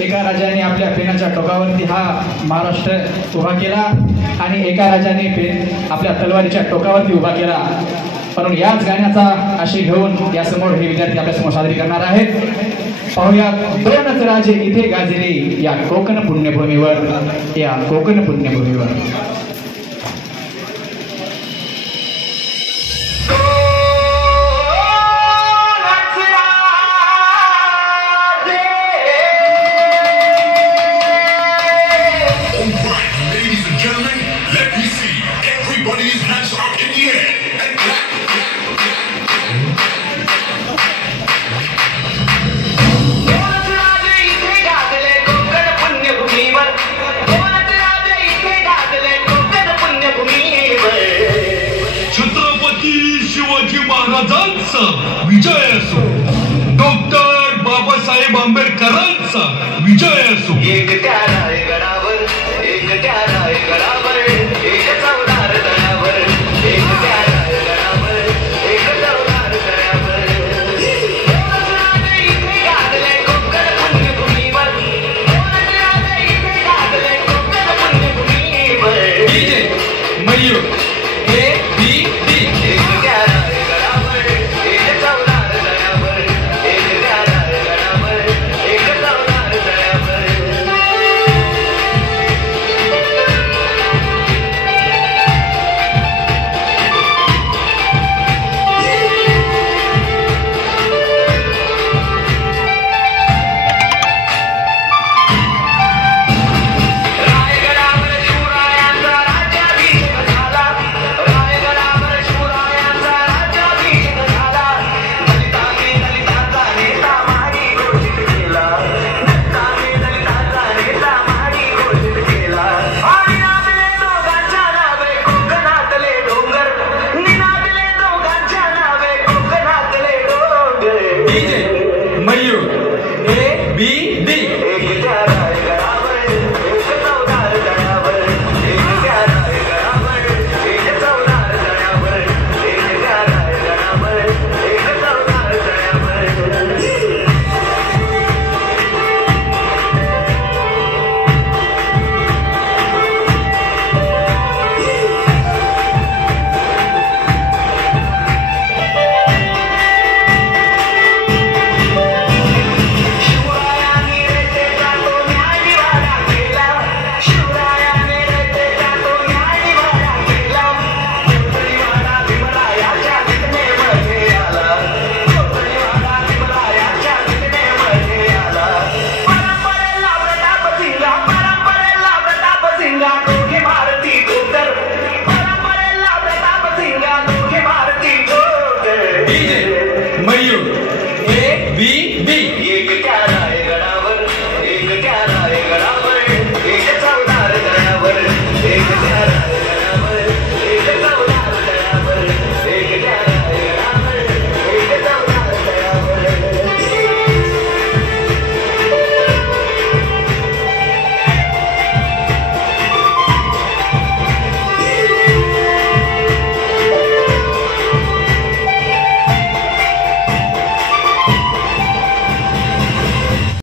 एका राजाने आपल्या पेनाच्या टोकावरती हा महाराष्ट्र उभा केला आणि एका राजाने पेन आपल्या तलवारीच्या टोकावरती उभा केला. परंतु याच गाण्याचा आशय घेऊन यासमोर हे विद्यार्थी आपल्यासमोर सादरी करणार आहेत. पाहूया दोनच राजे इथे गाजले या कोकण पुण्यभूमीवर, या कोकण पुण्यभूमीवर. महाराजांचा विजय असो, डॉक्टर बाबासाहेब आंबेडकरांचा विजय असो. एक त्या रायगडावर, एक त्या रायगडावर, एक चौदार तळ्यावर, एक त्या रायगडावर, एक चौदार तळ्यावर. इथे गाजले कोकण पुण्यभूमीवर, इथे गाजले कोकण पुण्यभूमीवर. DJ Mayur A B D. एक त्या रायगडावर, एक चौदार तळ्यावर, एक त्या रायगडावर, एक चौदार तळ्यावर. रायगडावर शिवरायांचा राज्याभिषेक झाला, रायगडावर शिवरायांचा राज्याभिषेक झाला. दलितांनी दलितांचा नेता महाडी घोषित केला, दलितांनी दलितांचा नेता महाडी घोषित केला. आणि नाचले दोघांच्या नावे कोकणातले डोंगर, निनादले दोघांच्या नावे कोकणातले डोंगर. DJ Mayur A B D. एक त्या रायगडावर, एक चौदार तळ्यावर, एक त्या रायगडावर, एक चौदार तळ्यावर, एक त्या रायगडावर, एक चौदार तळ्यावर. शिवरायाने रयतेचा तो न्यायनिवाडा केला, शिवरायाने रयतेचा तो न्यायनिवाडा केला. कोकणीवाडा भीमरायाच्या घटनेमध्ये आला, कोकणीवाडा भीमरायाच्या घटनेमध्ये आला. परंपरेला प्रतापसिंगा, परंपरेला प्रतापसिंगा, दोघे भारती धोतर, परंपरेला प्रतापसिंगा, दोघे भारती धोतर. डीजे